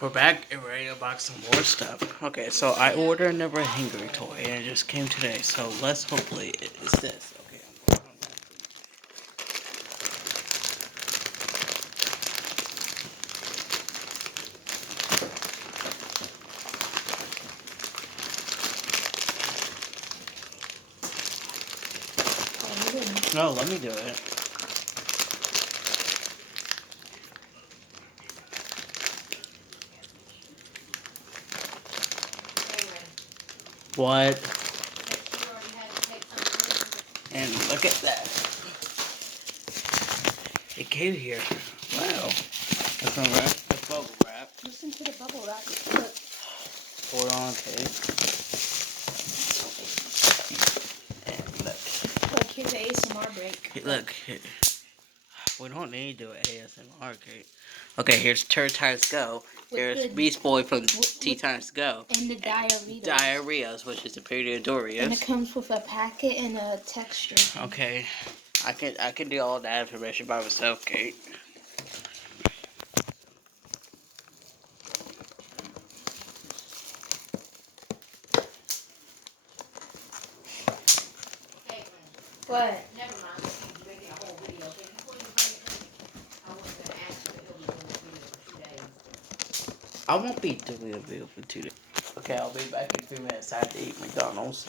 We're back and ready to box some more stuff. Okay, so I ordered another hangry toy and it just came today. So let's hopefully it's this. Okay. No, let me do it. What? And look at that. It came here. Wow. That's not wrap. That's bubble wrap. Listen to the bubble wrap. Look. Hold on, okay. And look. Look, here's an ASMR break. Look. We don't need to do an ASMR, okay? Okay, here's Turd Times Go. Here's Beast Boy from T Times Go. And the diarrheas. Diarrheas, which is the period Dorios. And it comes with a packet and a texture. Okay. I can do all that information by myself, Kate. What? Never mind. He's making a whole video. Before you bring it in, I was going to ask you, but he'll be doing a video for 2 days. I won't be doing a video for 2 days. Okay, I'll be back in 3 minutes. I have to eat McDonald's.